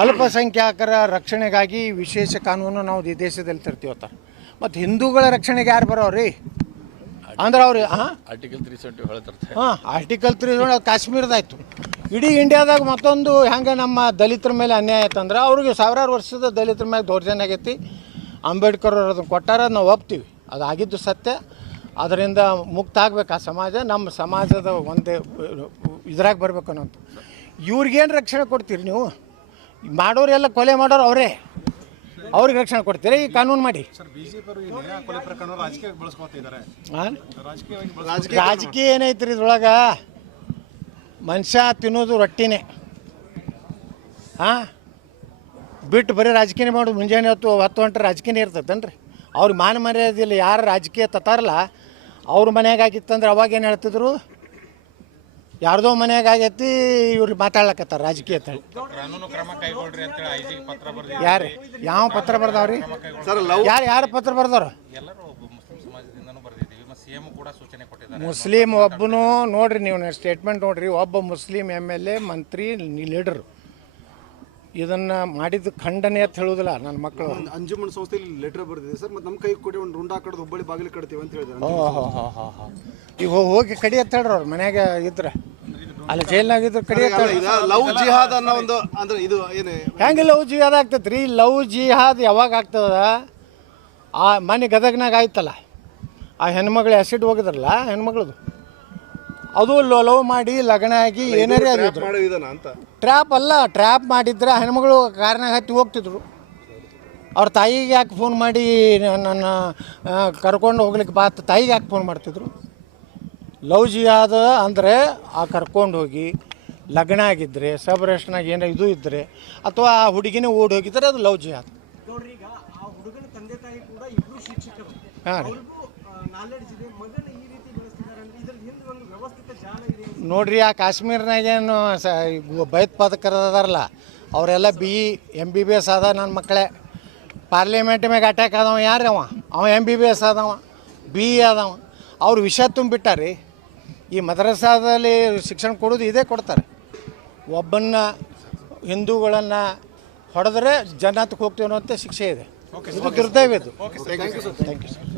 ಅಲ್ಪಸಂಖ್ಯಾತರ ರಕ್ಷಣೆಗಾಗಿ ವಿಶೇಷ ಕಾನೂನು ನಾವು ಈ ದೇಶದಲ್ಲಿ ತರ್ತೀವತ್ತ ಮತ್ತು ಹಿಂದೂಗಳ ರಕ್ಷಣೆಗೆ ಯಾರು ಬರೋರಿ ಅಂದ್ರೆ ಅವ್ರು ಹಾಂ? ಆರ್ಟಿಕಲ್ ತ್ರೀ ಸೆವೆಂಟಿ ಹೇಳ್ತಿರ್ತಾರೆ ಹಾಂ ಆರ್ಟಿಕಲ್ ತ್ರೀ ಕಾಶ್ಮೀರದಾಯ್ತು. ಇಡೀ ಇಂಡಿಯಾದಾಗ ಮತ್ತೊಂದು ಹೆಂಗೆ ನಮ್ಮ ದಲಿತರ ಮೇಲೆ ಅನ್ಯಾಯ ಆಯ್ತಂದ್ರೆ ಅವ್ರಿಗೆ ಸಾವಿರಾರು ವರ್ಷದ ದಲಿತರ ಮೇಲೆ ದೌರ್ಜನ್ಯ ಆಗೈತಿ. ಅಂಬೇಡ್ಕರ್ ಅವ್ರು ಅದನ್ನು ಕೊಟ್ಟಾರ ನಾವು ಒಪ್ತೀವಿ. ಅದು ಆಗಿದ್ದು ಸತ್ಯ. ಅದರಿಂದ ಮುಕ್ತ ಆಗ್ಬೇಕು ಆ ಸಮಾಜ. ನಮ್ಮ ಸಮಾಜದ ಒಂದೇ ಇದ್ರಾಗ ಬರ್ಬೇಕು ಅನ್ನೋಂಥ ಇವ್ರಿಗೇನು ರಕ್ಷಣೆ ಕೊಡ್ತೀರಿ ನೀವು? ಮಾಡೋರೆಲ್ಲ ಕೊಲೆ ಮಾಡೋರು ಅವರೇ. ಅವ್ರಿಗೆ ರಕ್ಷಣೆ ಕೊಡ್ತೀರಾ? ಈ ಕಾನೂನು ಮಾಡಿ. ರಾಜಕೀಯ ಬಳಸ್ಕೊತಿದ್ದಾರೆ ಹಾಂ ರಾಜಕೀಯ ಏನೈತ್ರಿ ಇದ್ರೊಳಗೆ? ಮನುಷ್ಯ ತಿನ್ನೋದು ರೊಟ್ಟಿನೇ. ಹಾಂ ಬಿಟ್ಟು ಬರೀ ರಾಜಕೀಯ ಮಾಡೋದು. ಮುಂಜಾನೆ ಹೊತ್ತು ಹತ್ತು ಗಂಟೆ ರಾಜಕೀಯ ಇರ್ತೈತೇನ್ರಿ? ಅವ್ರಿಗೆ ಮಾನ ಮರ್ಯಾದಿಲ್ಲ ಯಾರು ರಾಜಕೀಯ ತತ್ತಾರಲ್ಲ ಅವ್ರ ಮನೆಯಾಗಿತ್ತಂದ್ರೆ ಅವಾಗ ಏನು ಹೇಳ್ತಿದ್ರು? ಯಾರ್ದೋ ಮನೆಯಾಗ ಆಗೈತಿ ಇವ್ರು ಮಾತಾಡ್ಲಕತ್ತಾರ ರಾಜಕೀಯ ತಳಿ ಕಾನೂನು ಕ್ರಮ ಕೈಗೊಳ್ರಿ ಅಂತೇಳಿ ಐಜಿಗೆ ಪತ್ರ ಬರ್ದಿದ್ದೀವಿ ಯಾರು? ಯಾವ ಪತ್ರ ಬರ್ದಾವ್ರಿ? ಸರ್ ಲವ್ ಯಾರು ಯಾರು ಪತ್ರ ಬರ್ದವ್ರು? ಎಲ್ಲರೂ ಮುಸ್ಲಿಂ ಸಮಾಜದಿಂದನೂ ಬರ್ದಿದ್ದೀವಿ. ಮತ್ತು ಸಿ ಎಂ ಕೂಡ ಸೂಚನೆ ಕೊಟ್ಟಿದ್ದಾರೆ. ಮುಸ್ಲಿಂ ಒಬ್ಬನು ನೋಡ್ರಿ ನೀವು ಸ್ಟೇಟ್ಮೆಂಟ್ ನೋಡ್ರಿ ಒಬ್ಬ ಮುಸ್ಲಿಂ ಎಂ ಎಲ್ ಎ ಮಂತ್ರಿ ಲೀಡರ್ ಇದನ್ನ ಮಾಡಿದ ಖಂಡನೆ ಅಂತ ಹೇಳುದಿಲ್ಲ ನನ್ನ ಮಕ್ಕಳು ಅಂಜುಮನ್ ಸಂಸ್ಥೆಯಲ್ಲಿ ಲೆಟರ್ ಬರ್ದಿದೆ ಸರ್ ಮತ್ತೆ ನಮ್ಮ ಕೈ ಕೊಡಿ ಒಂದು ರುಂಡಾ ಕಡ್ದು ಹುಬ್ಬಳ್ಳಿ ಬಾಗಿಲು ಕಟ್ತೀವಿ ಅಂತ ಹೇಳಿದ್ರು. ಓ ಹೋ ಹೋ ಹೋ. ಹೋ ಈಗ ಹೋಗಿ ಕಡಿ ಅಂತ ಹೇಳ್ರಿ ಅವ್ರು ಮನ್ಯಾಗ ಇದ್ರ. ಅಲ್ಲಿ ಜೈಲ್ನಾಗಿದ್ರು ಇದ್ರ ಕಡಿ ಅಂತ ಹೇಳಿ ಈಗ ಲವ್ ಜಿಹಾದ್ ಅನ್ನೋ ಒಂದು ಅಂದ್ರೆ ಇದು ಏನು ಹೆಂಗೆ ಲವ್ ಜಿಹಾದ್ ಆಗ್ತೈತೆ ರೀ ಲವ್ ಜಿಹಾದ್ ಯಾವಾಗ ಆಗ್ತದ? ಆ ಮನೆ ಗದಗ್ನಾಗ ಆಯ್ತಲ್ಲ. ಆ ಹೆಣ್ಮಗಳು ಆ್ಯಸಿಡ್ ಹೋಗಿದ್ರಲ್ಲ ಹೆಣ್ಮಗಳದು. ಅದು ಲವ್ ಮಾಡಿ ಲಗ್ನ ಆಗಿ ಏನಾರೇ ಆಗಿದ್ರು ಅಂತ. ಟ್ರ್ಯಾಪ್ ಅಲ್ಲ ಟ್ರ್ಯಾಪ್ ಮಾಡಿದ್ರೆ ಹೆಣ್ಮಗಳು ಕಾರ್ನಾಗ ಹತ್ತಿ ಹೋಗ್ತಿದ್ರು. ಅವ್ರ ತಾಯಿಗೆ ಯಾಕೆ ಫೋನ್ ಮಾಡಿ ನನ್ನ ಕರ್ಕೊಂಡು ಹೋಗ್ಲಿಕ್ಕೆ ಬಾ ತಾಯಿಗೆ ಯಾಕೆ ಫೋನ್ ಮಾಡ್ತಿದ್ರು? ಲವ್ ಜಿಹಾದ ಅಂದರೆ ಆ ಕರ್ಕೊಂಡು ಹೋಗಿ ಲಗ್ನ ಆಗಿದ್ದರೆ ಸಬ್ರೇಷನಾಗ ಏನೋ ಇದು ಇದ್ದರೆ ಅಥವಾ ಆ ಹುಡುಗಿನೇ ಓಡಿ ಹೋಗಿದ್ರೆ ಅದು ಲವ್ ಜಿಯಾದ ನೋಡ್ರಿ ಈಗ ಆ ಹುಡುಗನ ತಂದೆ ತಾಯಿ ಕೂಡ ಇಬ್ರು ಶಿಕ್ಷಕರು. ಹಾಂ ರೀ. ನೋಡ್ರಿ ಆ ಕಾಶ್ಮೀರ್ನಾಗೇನು ಸ ಭಯತ್ ಪದಕರದಾರಲ್ಲ ಅವರೆಲ್ಲ B M B B S ಆದ ನನ್ನ ಮಕ್ಕಳೇ. ಪಾರ್ಲಿಮೆಂಟ್ ಮ್ಯಾಗ ಅಟ್ಯಾಕ್ ಆದವ ಯಾರು ಅವ? ಅವ ಎಂ ಬಿ ಬಿ ಎಸ್ ಆದವ ಬಿ ಇ ಆದವ. ಅವ್ರು ವಿಷ ತುಂಬಿಟ್ಟಾರಿ. ಈ ಮದ್ರಸಾದಲ್ಲಿ ಶಿಕ್ಷಣ ಕೊಡೋದು ಇದೇ ಕೊಡ್ತಾರೆ. ಒಬ್ಬನ್ನ ಹಿಂದೂಗಳನ್ನು ಹೊಡೆದ್ರೆ ಜನ್ನತ್ಗೆ ಹೋಗ್ತೀವಿ ಅನ್ನೋಂಥ ಶಿಕ್ಷೆ ಇದೆ. ಇದು ದುರ್ದೈವ ಇದು. Thank you sir